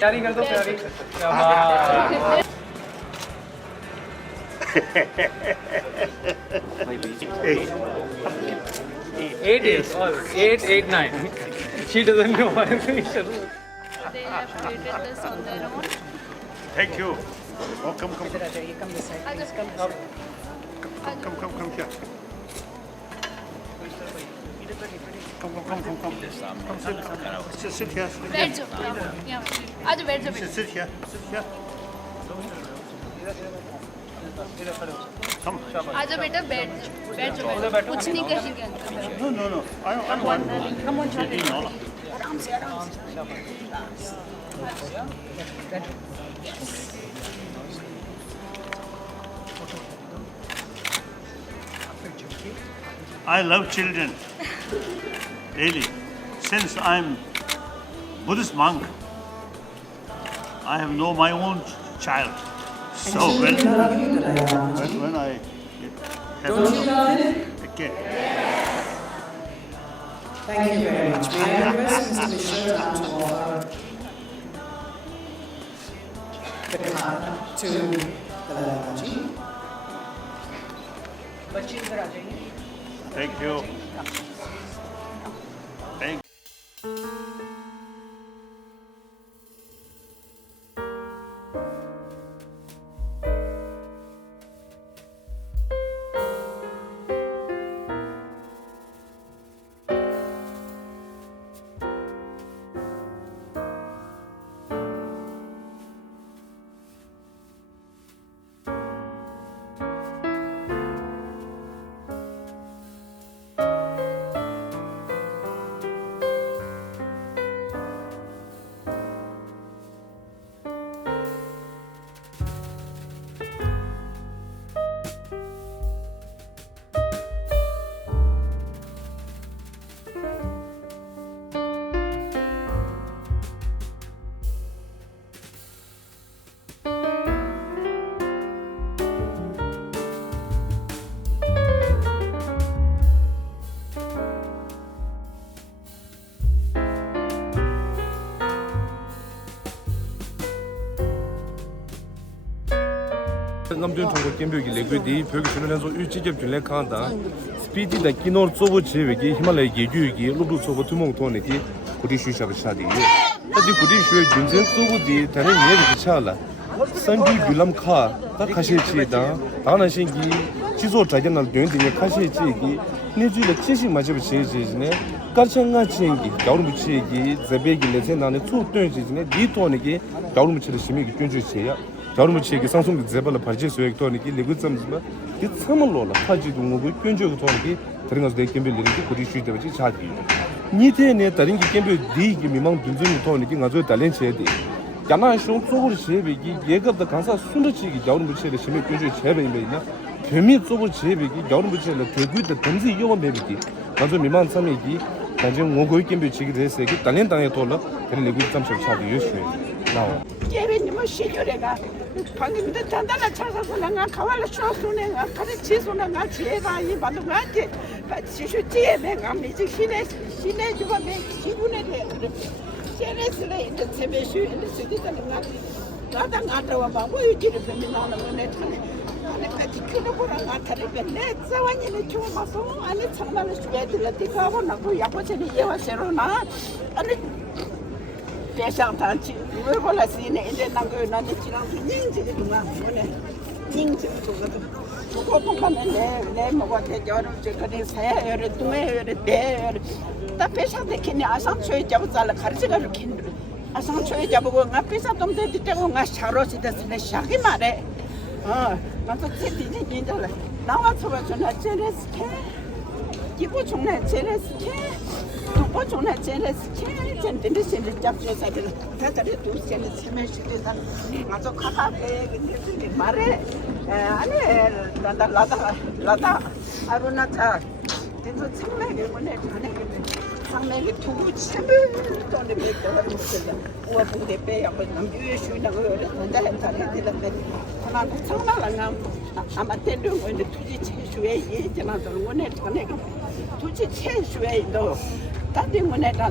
प्यारी कर दो प्यारी क्या 8, 9. She doesn't know why we should. They have created this on their own. Thank you. Oh, come here. Come. Sit here. बैठ जाओ यहाँ आज बैठ जाओ Sit here. Come. आज बेटा बैठ जाओ कुछ नहीं कहेंगे uncle No. I want. Come on, आराम से. I love children daily. Since I'm Buddhist monk, I have known my own child. So when I have a kid, Thank you very much. May I request Mr. Mishra now to offer the card to the Lama ji. thank you. Thank 남준 통고 gembyugi legudi pyogi shunenso uchijeb junle khanda speedy da kinor tsobo chewegi himalaya gegyugi ludu tsobo tumong tone ki kudi shusha bachadi tadi kudi shwe junzen tsobo di tane nyeri chala sanju gulam kha ta khashe chi da dana shingi chizo tajanal gyendi ne khashe chi gi nejule chishi majib chi ji ne karchanga chingi gaurum chi gi zabegi lesen nane tsu tön ji ne di tone gi gaurum chi shimi gi gyunju chi ya 자르무치에게 상송기 제발을 발제 소액 토니기 리그점즈마 이 참을로라 파지도 뭐고 견적도 토니기 들어가서 내 캠빌리기 고리 쉬되지 자기 니테네 다른 게 캠빌 디기 미망 dunzun 토니기 가져 달렌체디 야나 쇼 쪼고리 제비기 예급도 간사 순르치기 자르무치에 심해 견적 제베이메나 개미 쪼고 제비기 자르무치에 대구의 던지 이용한 베비기 가져 미망 참이기 단정 뭐고 캠빌 지기 됐어요 달렌 땅에 돌러 그런 리그점스 차디 요슈 나오 예배님은 시절에가 방금부터 단단한 찾아서 내가 가발을 쏘서 내가 가르치서 내가 제가 이 받은 거한테 지슈지에 내가 미직 신의 주가 내 기분에 대해 그래 제네스레 인데 세베슈 인데 시디다 내가 나당 가다와 봐 보이지를 보면 나는 내 턴에 안에 같이 키우고랑 같아를 내 자완이네 좀 와서 안에 정말로 스웨드를 가고 나고 야포체니 예와세로나 아니 대상단치 왜 몰랐으니 이제 나그 나한테 지나서 닝지를 그만 오네 닝지를 그거도 그거만 내 먹었대 여름 저거는 새여름 동해여름 대여름 다 배상대 걔네 아상초에 잡아서 가르쳐가지고 걔네 아상초에 잡고 나 배상 좀 되고 나 샤로시 됐으네 샤기 말해 나도 제디지 괜찮아 나와서 봐주나 제레스케 기부 중에 제레스케 또 중에 제레스케 전든지 전들 잡혀서 다들 두세는 세면시대다 맞아 카카베 근데 말해 아니 라다 아루나타 근데 참매게 뭐네 전에 참매게 두고 참을 돈을 내가 무슨 우와 근데 빼야 뭐 남유에 쉬는 거 그런데 한다는데 하나 참나랑 아마 때는 근데 투지 최수에 이제나 저는 원에 전에 투지 최수에 너 다 때문에 다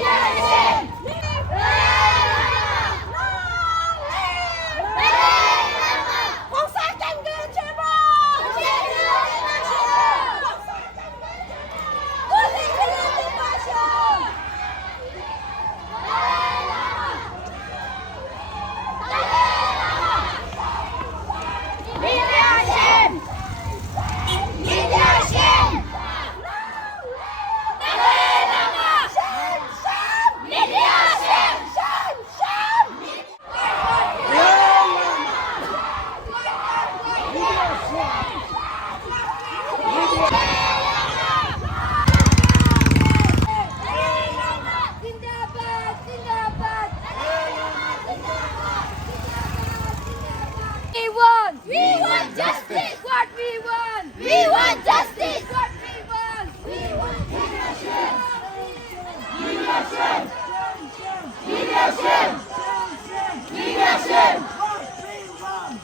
Wiedersehen!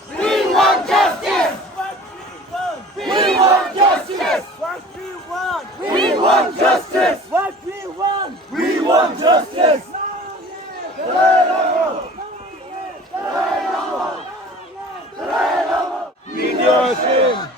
We want justice! We want justice! What we want! We want justice! What we want! We want justice! Leadership!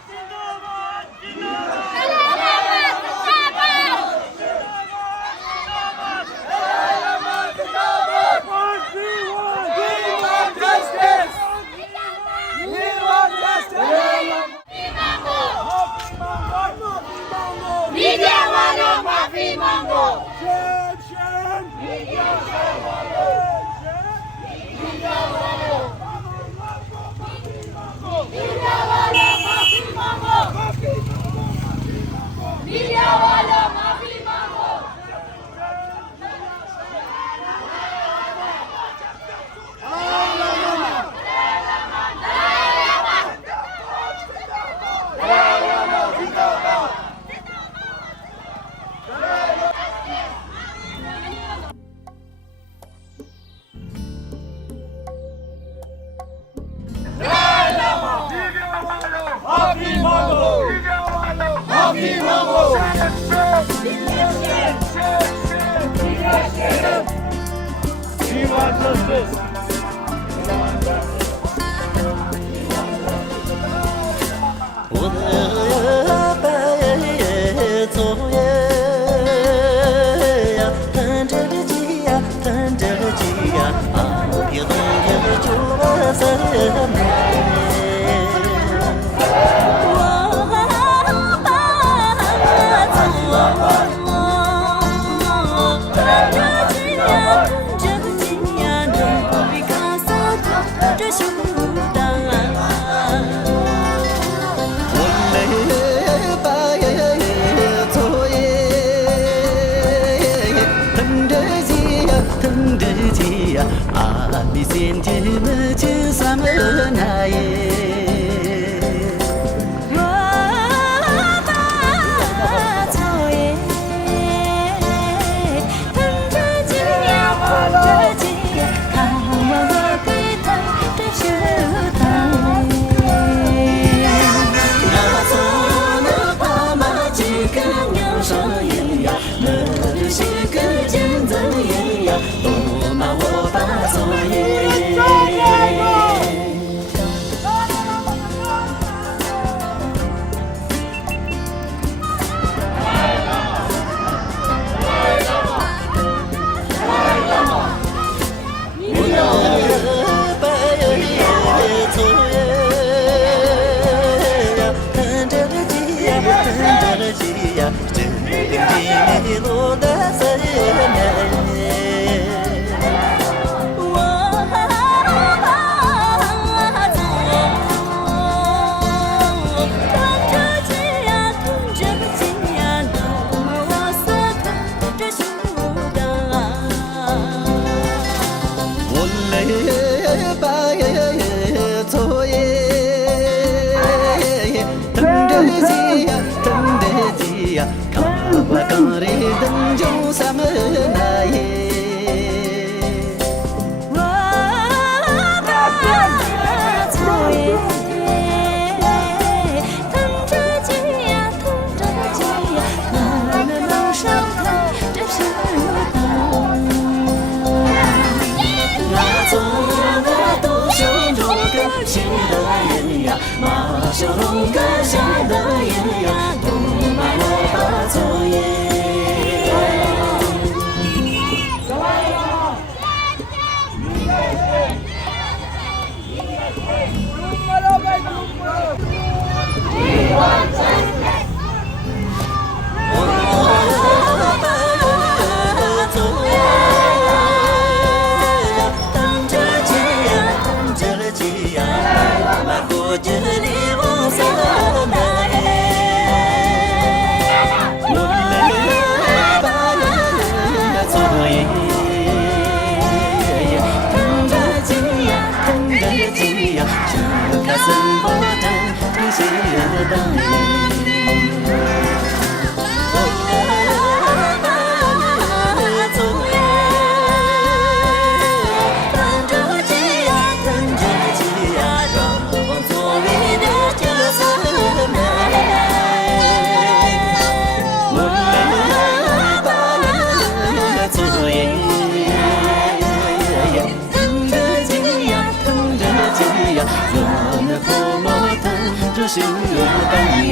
是有当年。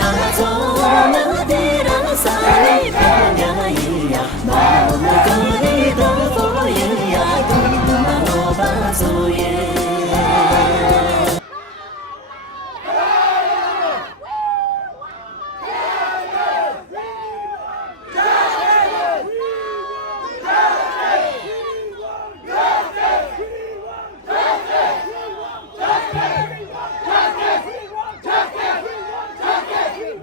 那做那的人生不呀呀，那个你的佛爷呀，那罗巴祖爷。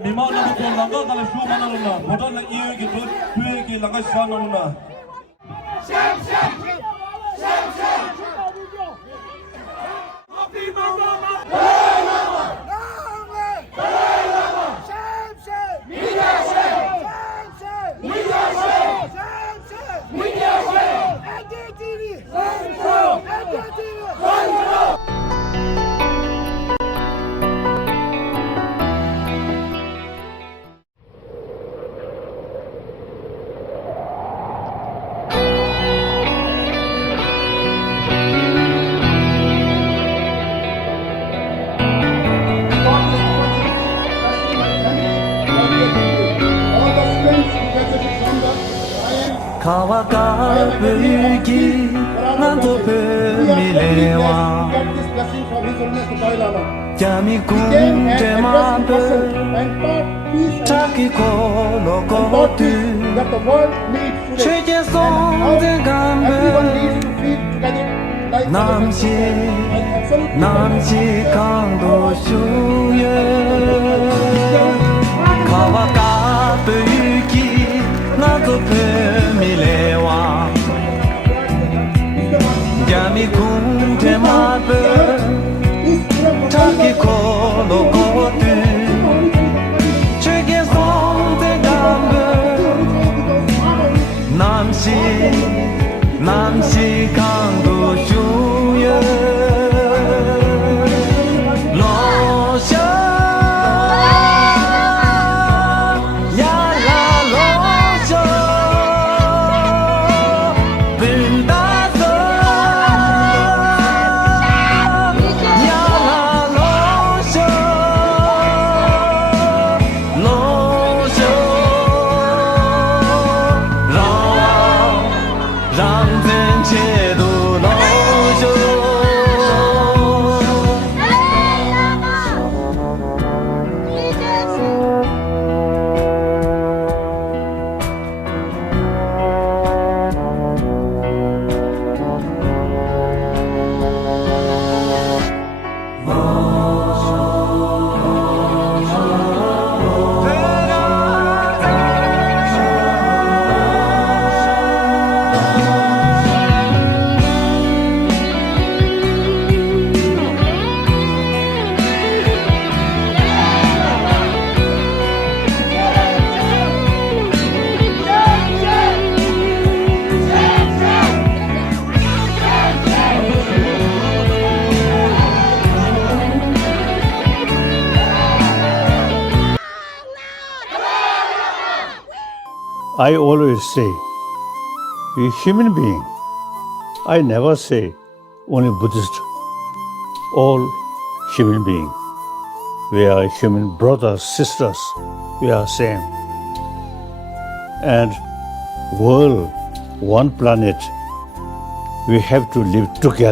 미만 나고 랑가 갈래 쇼만하는나 보다는 이유기 뒤에기 랑가 샤나는나川が吹きなんとプミレは闇くんでまぶtaki kolo kotu Cheke song de gambe Namshi kando shuye Kawa ka yuki nazo pemile wa Yami kunte mabe Taki kolo kotu Cheke song de gambe Namshi kando shuye Lo sha Ya la lo sha Binda so Ya la lo sha Lo sha让真切都老朽。I always say, we human being. I never say only Buddhist. All human being. We are human brothers, sisters. We are same. And world, one planet. We have to live together.